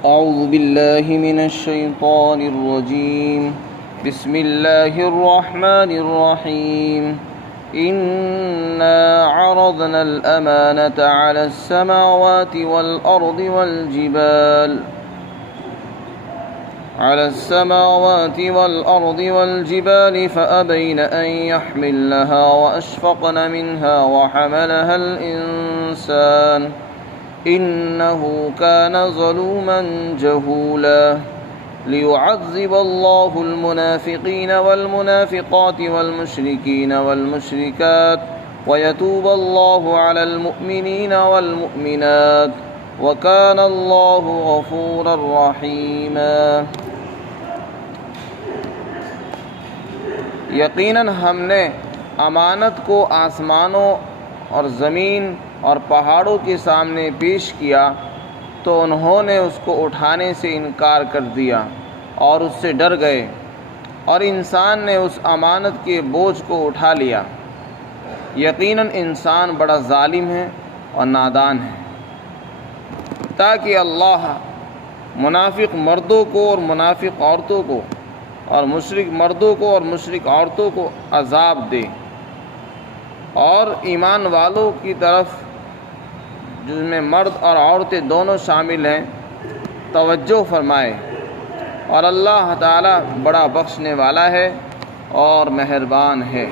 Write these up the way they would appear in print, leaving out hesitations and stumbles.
أعوذ بالله من الشيطان الرجيم. بسم الله الرحمن الرحيم. إنا عرضنا الأمانة على السماوات والأرض فأبين أن يحملنها وأشفقن منها وحملها الإنسان إنه كان ظلوما جهولا. ليعذب الله المنافقين والمنافقات والمشركين والمشركات ويتوب الله على المؤمنين والمؤمنات وكان الله غفورا رحيما. یقیناً ہم نے امانت کو آسمانوں اور زمین اور پہاڑوں کے سامنے پیش کیا تو انہوں نے اس کو اٹھانے سے انکار کر دیا اور اس سے ڈر گئے، اور انسان نے اس امانت کے بوجھ کو اٹھا لیا۔ یقیناً انسان بڑا ظالم ہے اور نادان ہے۔ تاکہ اللہ منافق مردوں کو اور منافق عورتوں کو اور مشرک مردوں کو اور مشرک عورتوں کو عذاب دے، اور ایمان والوں کی طرف جس میں مرد اور عورتیں دونوں شامل ہیں توجہ فرمائے، اور اللہ تعالی بڑا بخشنے والا ہے اور مہربان ہے۔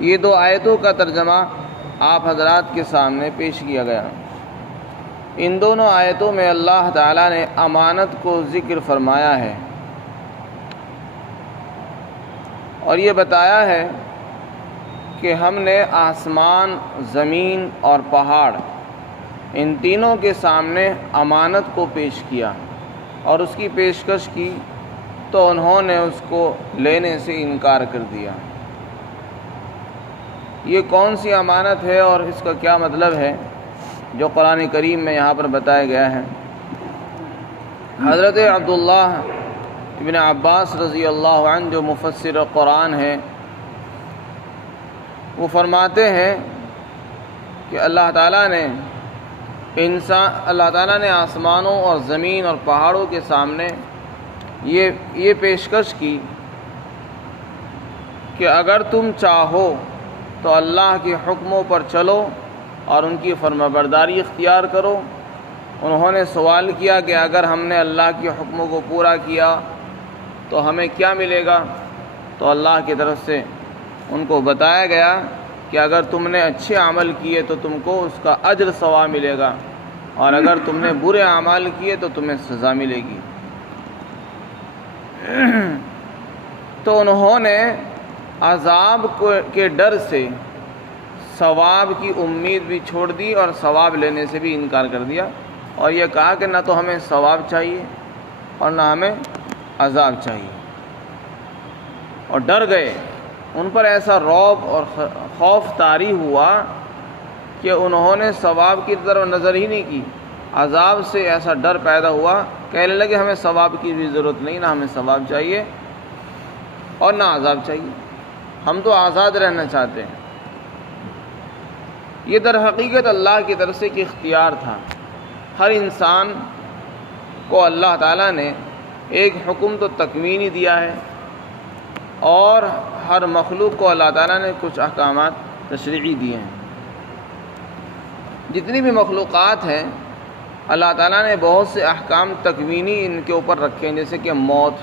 یہ دو آیتوں کا ترجمہ آپ حضرات کے سامنے پیش کیا گیا۔ ان دونوں آیتوں میں اللہ تعالی نے امانت کو ذکر فرمایا ہے اور یہ بتایا ہے کہ ہم نے آسمان، زمین اور پہاڑ ان تینوں کے سامنے امانت کو پیش کیا اور اس کی پیشکش کی تو انہوں نے اس کو لینے سے انکار کر دیا۔ یہ کون سی امانت ہے اور اس کا کیا مطلب ہے جو قرآن کریم میں یہاں پر بتایا گیا ہے؟ حضرت عبداللہ ابن عباس رضی اللہ عنہ جو مفسر قرآن ہیں، وہ فرماتے ہیں کہ اللہ تعالیٰ نے آسمانوں اور زمین اور پہاڑوں کے سامنے یہ پیشکش کی کہ اگر تم چاہو تو اللہ کے حکموں پر چلو اور ان کی فرمانبرداری اختیار کرو۔ انہوں نے سوال کیا کہ اگر ہم نے اللہ کے حکموں کو پورا کیا تو ہمیں کیا ملے گا؟ تو اللہ کی طرف سے ان کو بتایا گیا کہ اگر تم نے اچھے عمل کیے تو تم کو اس کا اجر ثواب ملے گا، اور اگر تم نے برے اعمال کیے تو تمہیں سزا ملے گی۔ تو انہوں نے عذاب کے ڈر سے ثواب کی امید بھی چھوڑ دی اور ثواب لینے سے بھی انکار کر دیا، اور یہ کہا کہ نہ تو ہمیں ثواب چاہیے اور نہ ہمیں عذاب چاہیے، اور ڈر گئے۔ ان پر ایسا رعب اور خوف طاری ہوا کہ انہوں نے ثواب کی طرف نظر ہی نہیں کی۔ عذاب سے ایسا ڈر پیدا ہوا، کہنے لگے ہمیں ثواب کی بھی ضرورت نہیں، نہ ہمیں ثواب چاہیے اور نہ عذاب چاہیے، ہم تو آزاد رہنا چاہتے ہیں۔ یہ در حقیقت اللہ کی طرف سے ایک اختیار تھا۔ ہر انسان کو اللہ تعالیٰ نے ایک حکم تو تکوینی دیا ہے، اور ہر مخلوق کو اللہ تعالیٰ نے کچھ احکامات تشریعی دیے ہیں۔ جتنی بھی مخلوقات ہیں اللہ تعالیٰ نے بہت سے احکام تکوینی ان کے اوپر رکھے ہیں، جیسے کہ موت۔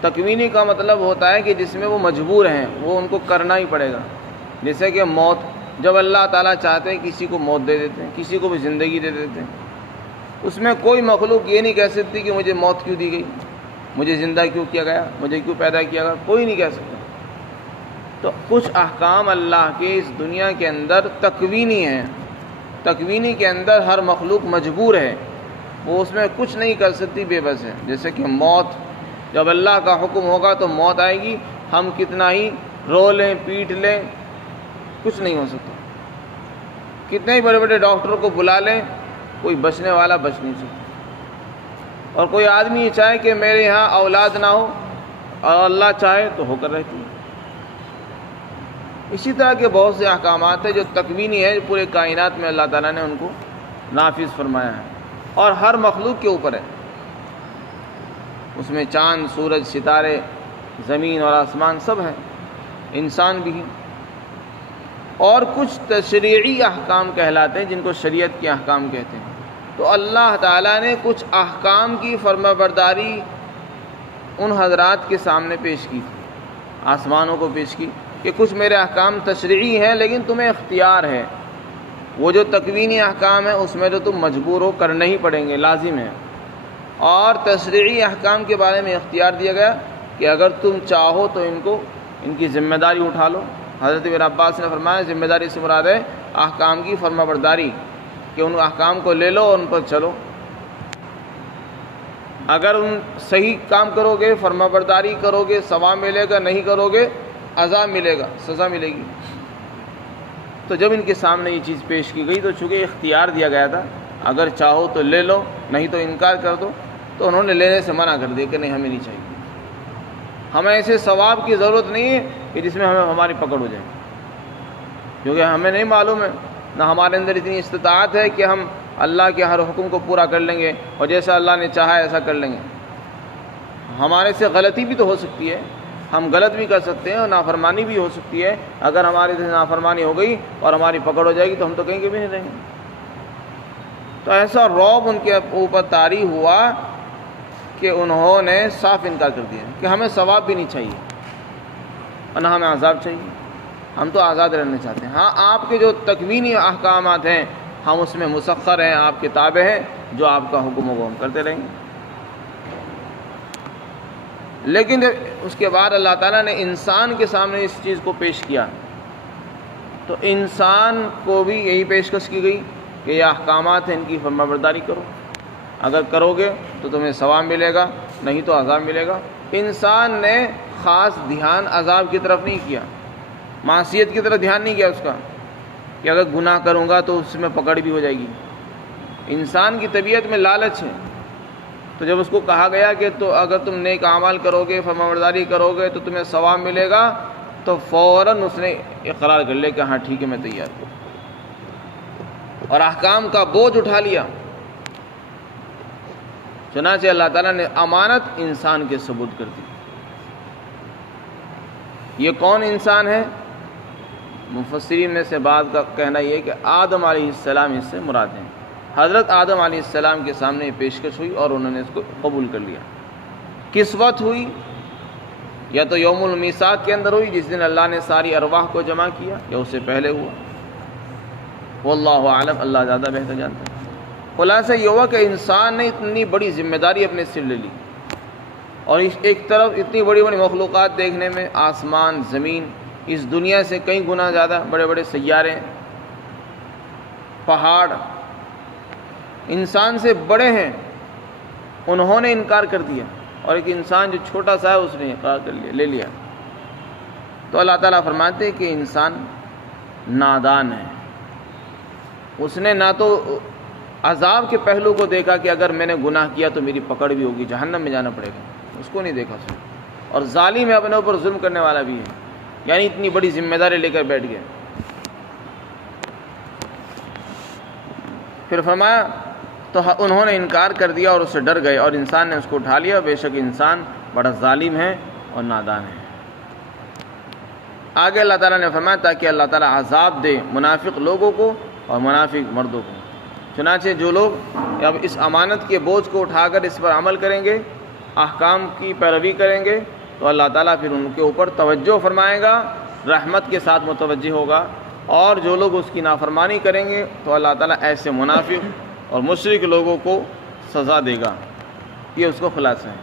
تکوینی کا مطلب ہوتا ہے کہ جس میں وہ مجبور ہیں، وہ ان کو کرنا ہی پڑے گا۔ جیسے کہ موت، جب اللہ تعالیٰ چاہتے ہیں کسی کو موت دے دیتے ہیں، کسی کو بھی زندگی دے دیتے ہیں۔ اس میں کوئی مخلوق یہ نہیں کہہ سکتی کہ مجھے موت کیوں دی گئی، مجھے زندہ کیوں کیا گیا، مجھے کیوں پیدا کیا گیا، کوئی نہیں کہہ سکتا۔ تو کچھ احکام اللہ کے اس دنیا کے اندر تکوینی ہیں، تکوینی کے اندر ہر مخلوق مجبور ہے، وہ اس میں کچھ نہیں کر سکتی، بے بس ہے۔ جیسے کہ موت، جب اللہ کا حکم ہوگا تو موت آئے گی، ہم کتنا ہی رو لیں پیٹ لیں کچھ نہیں ہو سکتا، کتنے ہی بڑے بڑے ڈاکٹروں کو بلا لیں کوئی بچنے والا بچ نہیں سکتا۔ اور کوئی آدمی یہ چاہے کہ میرے یہاں اولاد نہ ہو، اور اللہ چاہے تو ہو کر رہتی ہے۔ اسی طرح کے بہت سے احکامات ہیں جو تکوینی ہے، پورے کائنات میں اللہ تعالیٰ نے ان کو نافذ فرمایا ہے اور ہر مخلوق کے اوپر ہے. اس میں چاند، سورج، ستارے، زمین اور آسمان سب ہیں، انسان بھی ہیں. اور کچھ تشریعی احکام کہلاتے ہیں جن کو شریعت کے احکام کہتے ہیں. تو اللہ تعالیٰ نے کچھ احکام کی فرمانبرداری ان حضرات کے سامنے پیش کی، آسمانوں کو پیش کی کہ کچھ میرے احکام تشریعی ہیں لیکن تمہیں اختیار ہے. وہ جو تکوینی احکام ہیں اس میں تو تم مجبور ہو، کرنے ہی پڑیں گے، لازم ہے. اور تشریعی احکام کے بارے میں اختیار دیا گیا کہ اگر تم چاہو تو ان کی ذمہ داری اٹھا لو. حضرت ابن عباس نے فرمایا ذمہ داری سے مراد ہے احکام کی فرمانبرداری، کہ ان احکام کو لے لو اور ان پر چلو. اگر ان صحیح کام کرو گے، فرمانبرداری کرو گے، ثواب ملے گا، نہیں کرو گے عذاب ملے گا، سزا ملے گی. تو جب ان کے سامنے یہ چیز پیش کی گئی تو چونکہ اختیار دیا گیا تھا اگر چاہو تو لے لو نہیں تو انکار کر دو، تو انہوں نے لینے سے منع کر دیا کہ نہیں، ہمیں نہیں چاہیے. ہمیں ایسے ثواب کی ضرورت نہیں ہے کہ جس میں ہماری پکڑ ہو جائے، کیونکہ ہمیں نہیں معلوم ہے، نہ ہمارے اندر اتنی استطاعت ہے کہ ہم اللہ کے ہر حکم کو پورا کر لیں گے اور جیسا اللہ نے چاہا ایسا کر لیں گے. ہمارے سے غلطی بھی تو ہو سکتی ہے، ہم غلط بھی کر سکتے ہیں اور نافرمانی بھی ہو سکتی ہے. اگر ہماری سے نافرمانی ہو گئی اور ہماری پکڑ ہو جائے گی تو ہم تو کہیں گے بھی نہیں رہیں گے. تو ایسا رعب ان کے اوپر طاری ہوا کہ انہوں نے صاف انکار کر دیا کہ ہمیں ثواب بھی نہیں چاہیے اور نہ ہمیں عذاب چاہیے، ہم تو آزاد رہنا چاہتے ہیں. ہاں آپ کے جو تکوینی احکامات ہیں ہم اس میں مسخر ہیں، آپ کے تابع ہیں، جو آپ کا حکم ہوگا ہم کرتے رہیں گے. لیکن جب اس کے بعد اللہ تعالیٰ نے انسان کے سامنے اس چیز کو پیش کیا تو انسان کو بھی یہی پیشکش کی گئی کہ یہ احکامات ہیں، ان کی فرمانبرداری کرو. اگر کرو گے تو تمہیں ثواب ملے گا، نہیں تو عذاب ملے گا. انسان نے خاص دھیان عذاب کی طرف نہیں کیا، معصیت کی طرف دھیان نہیں کیا اس کا کہ اگر گناہ کروں گا تو اس میں پکڑ بھی ہو جائے گی. انسان کی طبیعت میں لالچ ہے. تو جب اس کو کہا گیا کہ تو اگر تم نیک اعمال کرو گے، فرمانبرداری کرو گے تو تمہیں ثواب ملے گا، تو فوراً اس نے اقرار کر لیا کہ ہاں ٹھیک ہے میں تیار ہوں، اور احکام کا بوجھ اٹھا لیا. چنانچہ اللہ تعالیٰ نے امانت انسان کے سپرد کر دی. یہ کون انسان ہے؟ مفسرین میں سے بعض کا کہنا یہ ہے کہ آدم علیہ السلام اس سے مراد ہیں. حضرت آدم علیہ السلام کے سامنے پیشکش ہوئی اور انہوں نے اس کو قبول کر لیا. کس وقت ہوئی؟ یا تو یوم المیثاق کے اندر ہوئی جس دن اللہ نے ساری ارواح کو جمع کیا، یا اس سے پہلے ہوا، واللہ اعلم، اللہ زیادہ بہتر جانتا ہے. خلاصہ یہ ہوا کہ انسان نے اتنی بڑی ذمہ داری اپنے سر لے لی، اور ایک طرف اتنی بڑی بڑی مخلوقات دیکھنے میں، آسمان، زمین، اس دنیا سے کئی گنا زیادہ بڑے بڑے سیارے، پہاڑ انسان سے بڑے ہیں، انہوں نے انکار کر دیا. اور ایک انسان جو چھوٹا سا ہے اس نے انکار کر لیا، لے لیا. تو اللہ تعالیٰ فرماتے ہیں کہ انسان نادان ہے. اس نے نہ تو عذاب کے پہلو کو دیکھا کہ اگر میں نے گناہ کیا تو میری پکڑ بھی ہوگی، جہنم میں جانا پڑے گا، اس کو نہیں دیکھا اس نے. اور ظالم ہے، اپنے اوپر ظلم کرنے والا بھی ہے، یعنی اتنی بڑی ذمہ داری لے کر بیٹھ گیا. پھر فرمایا تو انہوں نے انکار کر دیا اور اس سے ڈر گئے، اور انسان نے اس کو اٹھا لیا. بے شک انسان بڑا ظالم ہے اور نادان ہے. آگے اللہ تعالیٰ نے فرمایا تاکہ اللہ تعالیٰ عذاب دے منافق لوگوں کو اور منافق مردوں کو. چنانچہ جو لوگ اب اس امانت کے بوجھ کو اٹھا کر اس پر عمل کریں گے، احکام کی پیروی کریں گے، تو اللہ تعالیٰ پھر ان کے اوپر توجہ فرمائے گا، رحمت کے ساتھ متوجہ ہوگا. اور جو لوگ اس کی نافرمانی کریں گے تو اللہ تعالیٰ ایسے منافق اور مشرک لوگوں کو سزا دے گا. یہ اس کو خلاصہ ہے.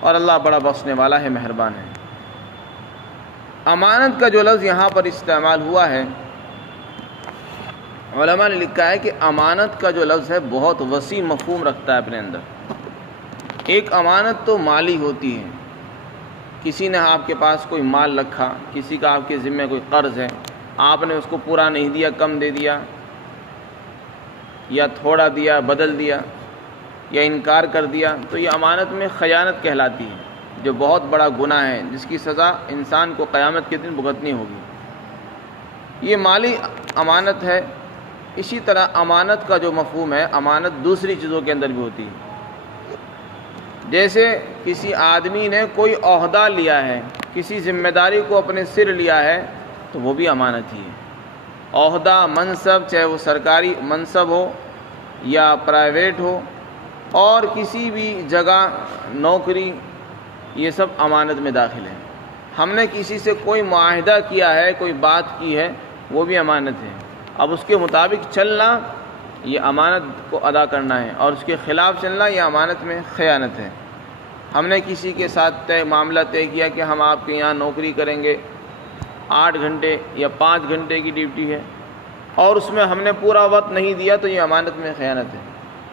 اور اللہ بڑا بخشنے والا ہے، مہربان ہے. امانت کا جو لفظ یہاں پر استعمال ہوا ہے، علماء نے لکھا ہے کہ امانت کا جو لفظ ہے بہت وسیع مفہوم رکھتا ہے اپنے اندر. ایک امانت تو مالی ہوتی ہے، کسی نے آپ کے پاس کوئی مال رکھا، کسی کا آپ کے ذمہ کوئی قرض ہے، آپ نے اس کو پورا نہیں دیا، کم دے دیا یا تھوڑا دیا، بدل دیا یا انکار کر دیا، تو یہ امانت میں خیانت کہلاتی ہے، جو بہت بڑا گناہ ہے جس کی سزا انسان کو قیامت کے دن بھگتنی ہوگی. یہ مالی امانت ہے اسی طرح امانت کا جو مفہوم ہے، امانت دوسری چیزوں کے اندر بھی ہوتی ہے۔ جیسے کسی آدمی نے کوئی عہدہ لیا ہے، کسی ذمہ داری کو اپنے سر لیا ہے، تو وہ بھی امانت ہی ہے۔ عہدہ، منصب، چاہے وہ سرکاری منصب ہو یا پرائیویٹ ہو، اور کسی بھی جگہ نوکری، یہ سب امانت میں داخل ہے۔ ہم نے کسی سے کوئی معاہدہ کیا ہے، کوئی بات کی ہے، وہ بھی امانت ہے۔ اب اس کے مطابق چلنا یہ امانت کو ادا کرنا ہے، اور اس کے خلاف چلنا یہ امانت میں خیانت ہے۔ ہم نے کسی کے ساتھ معاملہ طے کیا کہ ہم آپ کے یہاں نوکری کریں گے، 8 گھنٹے یا 5 گھنٹے کی ڈیوٹی ہے، اور اس میں ہم نے پورا وقت نہیں دیا، تو یہ امانت میں خیانت ہے۔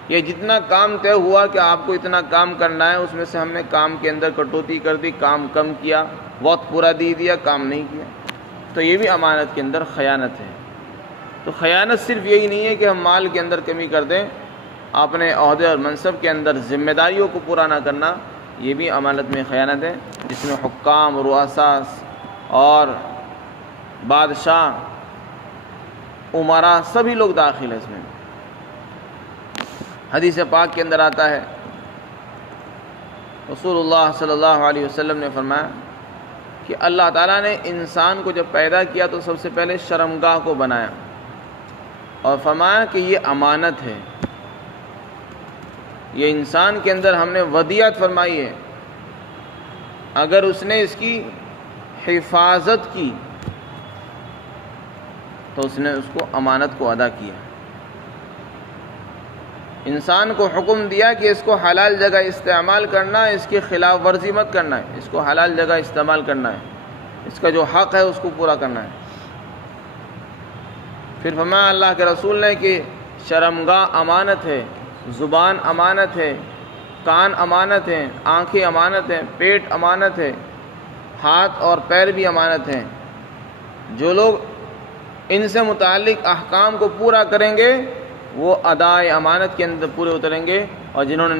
یہ جتنا کام طے ہوا کہ آپ کو اتنا کام کرنا ہے، اس میں سے ہم نے کام کے اندر کٹوتی کر دی، کام کم کیا، وقت پورا دے دیا، کام نہیں کیا، تو یہ بھی امانت کے اندر خیانت ہے۔ تو خیانت صرف یہی نہیں ہے کہ ہم مال کے اندر کمی کر دیں، اپنے عہدے اور منصب کے اندر ذمہ داریوں کو پورا نہ کرنا، یہ بھی امانت میں خیانت ہے، جس میں حکام، رؤساء اور بادشاہ، امراء، سبھی لوگ داخل ہیں اس میں۔ حدیث پاک کے اندر آتا ہے، رسول اللہ صلی اللہ علیہ وسلم نے فرمایا کہ اللہ تعالیٰ نے انسان کو جب پیدا کیا تو سب سے پہلے شرمگاہ کو بنایا، اور فرمایا کہ یہ امانت ہے، یہ انسان کے اندر ہم نے ودیعت فرمائی ہے، اگر اس نے اس کی حفاظت کی تو اس نے اس کو امانت کو ادا کیا۔ انسان کو حکم دیا کہ اس کو حلال جگہ استعمال کرنا ہے، اس کی خلاف ورزی مت کرنا ہے، اس کو حلال جگہ استعمال کرنا ہے، اس کا جو حق ہے اس کو پورا کرنا ہے۔ پھر فرمایا اللہ کے رسول نے کہ شرمگاہ امانت ہے، زبان امانت ہے، کان امانت ہیں، آنکھیں امانت ہیں، پیٹ امانت ہے، ہاتھ اور پیر بھی امانت ہیں۔ جو لوگ ان سے متعلق احکام کو پورا کریں گے وہ ادائے امانت کے اندر پورے اتریں گے، اور جنہوں نے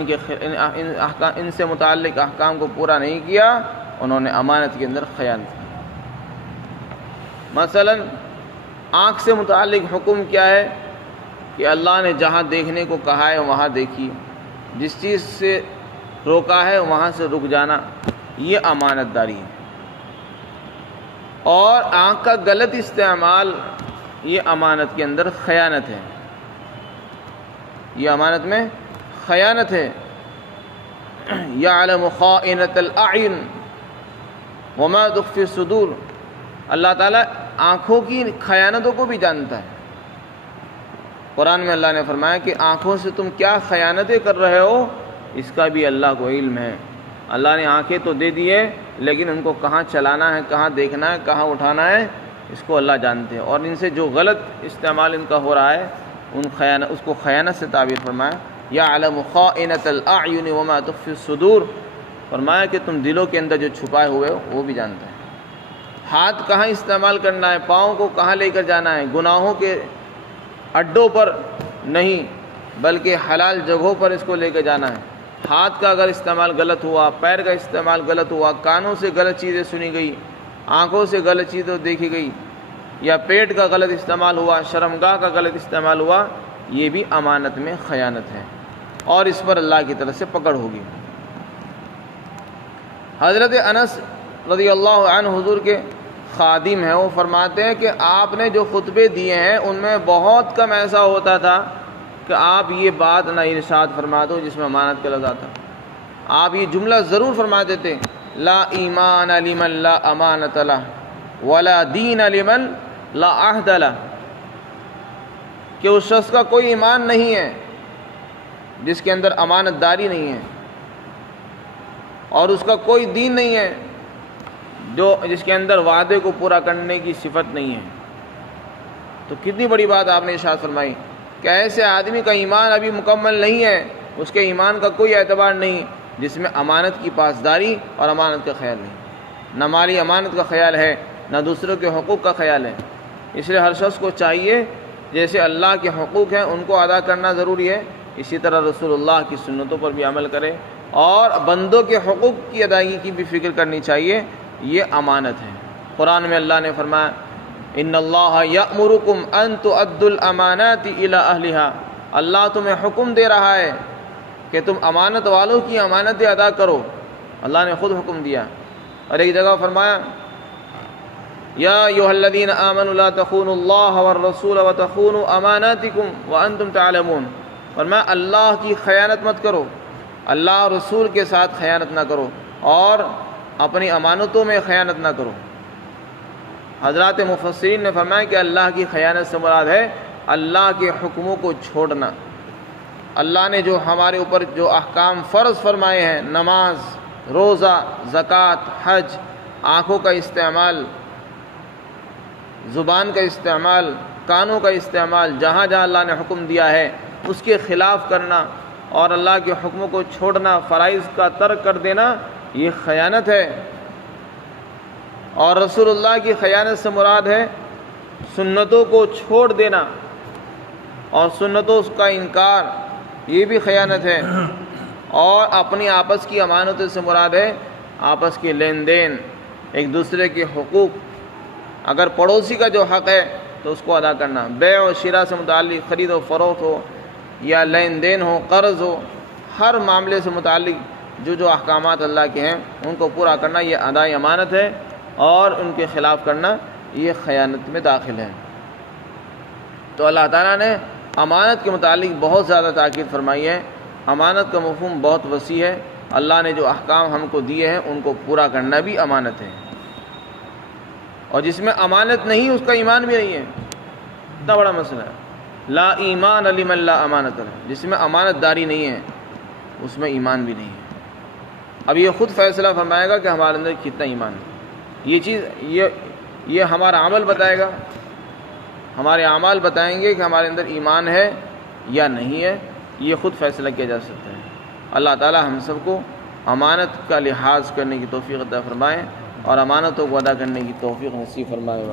ان سے متعلق احکام کو پورا نہیں کیا انہوں نے امانت کے اندر خیانت کی۔ مثلا آنکھ سے متعلق حکم کیا ہے کہ اللہ نے جہاں دیکھنے کو کہا ہے وہاں دیکھیے، جس چیز سے روکا ہے وہاں سے رک جانا، یہ امانت داری ہے۔ اور آنکھ کا غلط استعمال یہ امانت کے اندر خیانت ہے، یہ امانت میں خیانت ہے۔ یعلم خائنۃ الاعین وما تخفی الصدور، اللہ تعالیٰ آنکھوں کی خیانتوں کو بھی جانتا ہے۔ قرآن میں اللہ نے فرمایا کہ آنکھوں سے تم کیا خیانتیں کر رہے ہو، اس کا بھی اللہ کو علم ہے۔ اللہ نے آنکھیں تو دے دی ہے، لیکن ان کو کہاں چلانا ہے، کہاں دیکھنا ہے، کہاں اٹھانا ہے، اس کو اللہ جانتے ہیں۔ اور ان سے جو غلط استعمال ان کا ہو رہا ہے اس کو خیانت سے تعبیر فرمایا۔ یعلم خائنۃ الاعین وما تخفی الصدور، فرمایا کہ تم دلوں کے اندر جو چھپائے ہوئے ہو وہ بھی جانتا ہے۔ ہاتھ کہاں استعمال کرنا ہے، پاؤں کو کہاں لے کر جانا ہے، گناہوں کے اڈوں پر نہیں بلکہ حلال جگہوں پر اس کو لے کے جانا ہے۔ ہاتھ کا اگر استعمال غلط ہوا، پیر کا استعمال غلط ہوا، کانوں سے غلط چیزیں سنی گئی، آنکھوں سے غلط چیزیں دیکھی گئی، یا پیٹ کا غلط استعمال ہوا، شرمگاہ کا غلط استعمال ہوا، یہ بھی امانت میں خیانت ہے، اور اس پر اللہ کی طرف سے پکڑ ہوگی۔ حضرت انس رضی اللہ عنہ حضور کے خادم ہیں، وہ فرماتے ہیں کہ آپ نے جو خطبے دیے ہیں ان میں بہت کم ایسا ہوتا تھا کہ آپ یہ بات نہ ارشاد فرماتے ہو جس میں امانت کا لفظ آتا۔ آپ یہ جملہ ضرور فرماتے تھے، لا ایمان لمن لا امانت لہ ولا دین لمن لا عہد لہ، کہ اس شخص کا کوئی ایمان نہیں ہے جس کے اندر امانت داری نہیں ہے، اور اس کا کوئی دین نہیں ہے جس کے اندر وعدے کو پورا کرنے کی صفت نہیں ہے۔ تو کتنی بڑی بات آپ نے ارشاد فرمائی کہ ایسے آدمی کا ایمان ابھی مکمل نہیں ہے، اس کے ایمان کا کوئی اعتبار نہیں جس میں امانت کی پاسداری اور امانت کا خیال نہیں، نہ مالی امانت کا خیال ہے، نہ دوسروں کے حقوق کا خیال ہے۔ اس لیے ہر شخص کو چاہیے جیسے اللہ کے حقوق ہیں ان کو ادا کرنا ضروری ہے، اسی طرح رسول اللہ کی سنتوں پر بھی عمل کرے، اور بندوں کے حقوق کی ادائیگی کی بھی فکر کرنی چاہیے، یہ امانت ہے۔ قرآن میں اللہ نے فرمایا ان اللہ یأمرکم ان تؤدوا الامانات الی اہلہا، اللہ تمہیں حکم دے رہا ہے کہ تم امانت والوں کی امانتیں ادا کرو، اللہ نے خود حکم دیا۔ اور ایک جگہ فرمایا یا ایھا الذین آمنوا لا تخونوا اللہ والرسول وتخونوا اماناتکم وانتم تعلمون، فرمایا اللہ کی خیانت مت کرو، اللہ اور رسول کے ساتھ خیانت نہ کرو اور اپنی امانتوں میں خیانت نہ کرو۔ حضرات مفسرین نے فرمایا کہ اللہ کی خیانت سے مراد ہے اللہ کے حکموں کو چھوڑنا۔ اللہ نے جو ہمارے اوپر جو احکام فرض فرمائے ہیں، نماز، روزہ، زکوٰۃ، حج، آنکھوں کا استعمال، زبان کا استعمال، کانوں کا استعمال، جہاں جہاں اللہ نے حکم دیا ہے اس کے خلاف کرنا اور اللہ کے حکموں کو چھوڑنا، فرائض کا ترک کر دینا، یہ خیانت ہے۔ اور رسول اللہ کی خیانت سے مراد ہے سنتوں کو چھوڑ دینا اور سنتوں کا انکار، یہ بھی خیانت ہے۔ اور اپنی آپس کی امانتوں سے مراد ہے آپس کے لین دین، ایک دوسرے کے حقوق، اگر پڑوسی کا جو حق ہے تو اس کو ادا کرنا، بیع و شراء سے متعلق، خرید و فروخت ہو یا لین دین ہو، قرض ہو، ہر معاملے سے متعلق جو احکامات اللہ کے ہیں ان کو پورا کرنا، یہ ادائی امانت ہے، اور ان کے خلاف کرنا یہ خیانت میں داخل ہے۔ تو اللہ تعالیٰ نے امانت کے متعلق بہت زیادہ تاکید فرمائی ہے۔ امانت کا مفہوم بہت وسیع ہے، اللہ نے جو احکام ہم کو دیے ہیں ان کو پورا کرنا بھی امانت ہے، اور جس میں امانت نہیں اس کا ایمان بھی نہیں ہے، اتنا بڑا مسئلہ ہے۔ لا ایمان لمن لا امانت له، جس میں امانت داری نہیں ہے اس میں ایمان بھی نہیں ہے۔ اب یہ خود فیصلہ فرمائے گا کہ ہمارے اندر کتنا ایمان ہے، یہ چیز یہ ہمارا عمل بتائے گا، ہمارے اعمال بتائیں گے کہ ہمارے اندر ایمان ہے یا نہیں ہے، یہ خود فیصلہ کیا جا سکتا ہے۔ اللہ تعالی ہم سب کو امانت کا لحاظ کرنے کی توفیق عطا فرمائے اور امانتوں کو ادا کرنے کی توفیق نصیب فرمائے۔